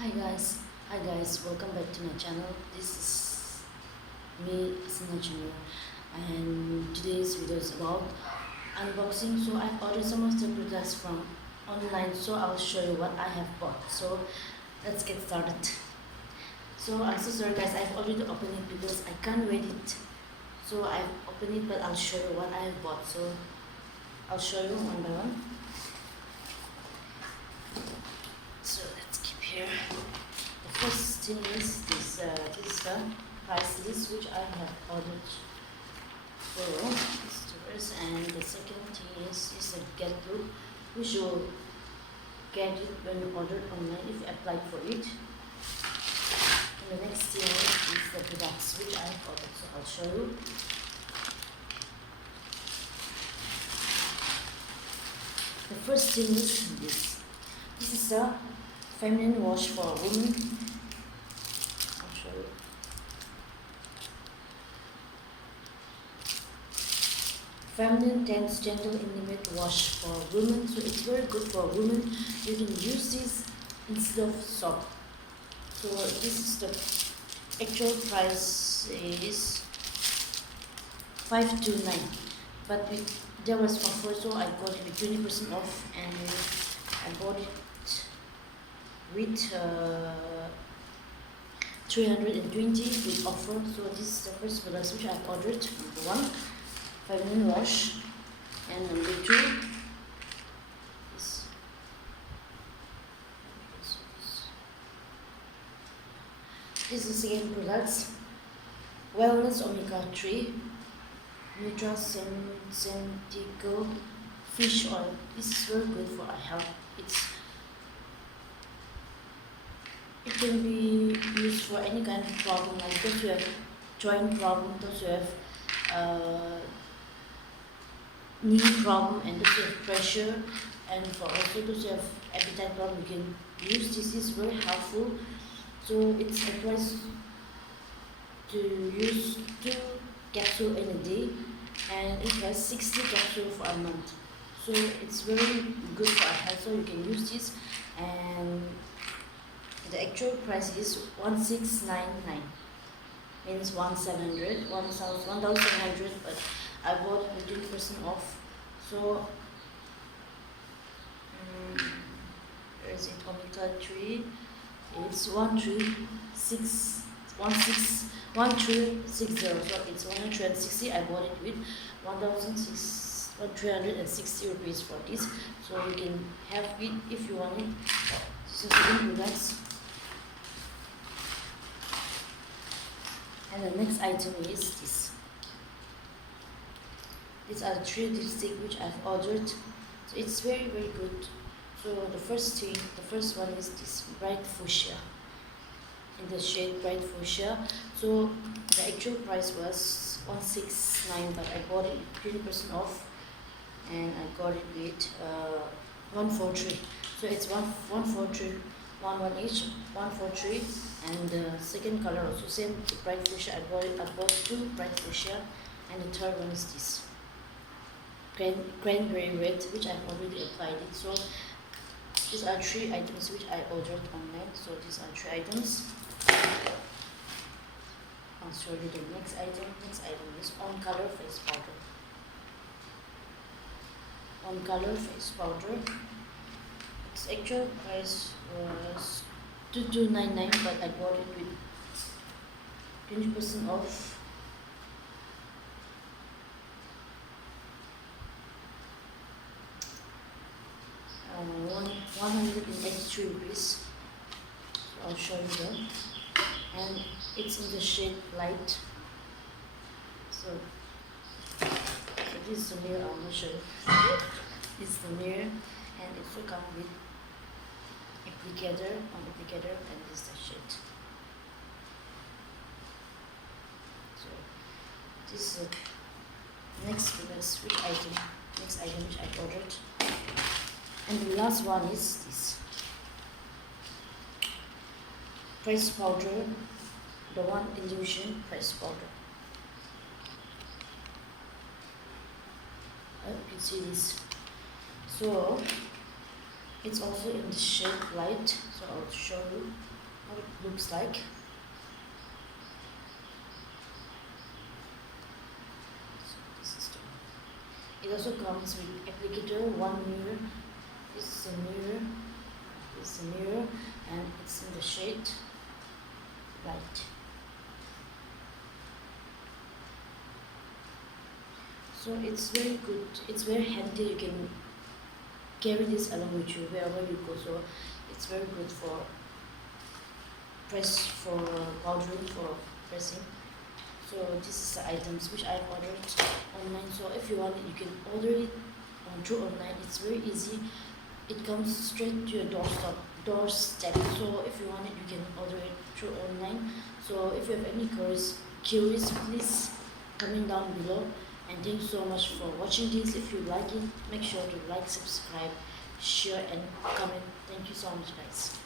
Hi guys, welcome back to my channel. This is me, Asenla Jamir, and today's video is about unboxing. So I've ordered some of the products from online, so I'll show you what I have bought. So let's get started. So I'm so sorry guys, I've already opened it because I can't read it. So I've opened it, but I'll show you what I have bought. So I'll show you one by one. So let's keep here. The first thing is this is the price list which I have ordered. So this is the first, and the second thing is a get book which you get it when you order online if you apply for it. And the next thing is the products which I have ordered. So I'll show you. The first thing is this. This is a feminine wash for women. I'll show you. Feminine tense gentle intimate wash for women. So it's very good for women. You can use this instead of soap. So this is the actual price is 529, but there was offer, so I got it with 20% off, and I bought it with 320 with offer. So this is the first product which I've ordered. Number one, feminine wash, and number two is this is the second product, wellness omega 3 nutraceutical fish oil. This is very good for our health. It can be used for any kind of problem, like those who have joint problem, those who have knee problem, and those who have pressure, and for also those who have appetite problem. You can use this. Is very helpful. So it's advised to use 2 capsules in a day, and it has 60 capsules for a month. So it's very good for our health. So you can use this, and the actual price is 1699, means 1700, but I bought it with 20% off. So where is it? Omega 3. It's 1360. So it's 160. I bought it with 1360 rupees for this. So you can have it if you want it. So second products. And the next item is this. These are 3 lipsticks which I've ordered. So it's very good. So the first one is this bright fuchsia, in the shade bright fuchsia. So the actual price was 169, but I bought it 20% off, and I got it with 143. So it's 143, one each, 143. And the second color also same, bright fuchsia. I bought 2 bright fuchsia, and the third one is this cranberry red, which I've already applied it. So these are 3 items which I ordered online. So these are 3 items. I'll show you the next item. Next item is On Color face powder. On Color face powder. Its actual price was 2299, but I bought it with 20% off. Uh, 183 rupees. So I'll show you that. And it's in the shade light. So this is the mirror. I'm gonna show you. This is the mirror, and it will come with applicator, and this is the shade. So this is the next item which I ordered. And the last one is this press powder, the one illusion press powder. I hope you can see this. So it's also in the shade light. So I'll show you how it looks like. So this is it also comes with applicator, one mirror. This is a mirror. This is a mirror, and it's in the shade light. So it's very good. It's very handy. You can carry this along with you wherever you go. So it's very good for powdering, for pressing. So this is the items which I've ordered online. So if you want it, you can order it through online. It's very easy. It comes straight to your doorstep. So if you want it, you can order it through online. So if you have any queries, please comment down below. And thank you so much for watching this. If you like it, make sure to like, subscribe, share and comment. Thank you so much, guys.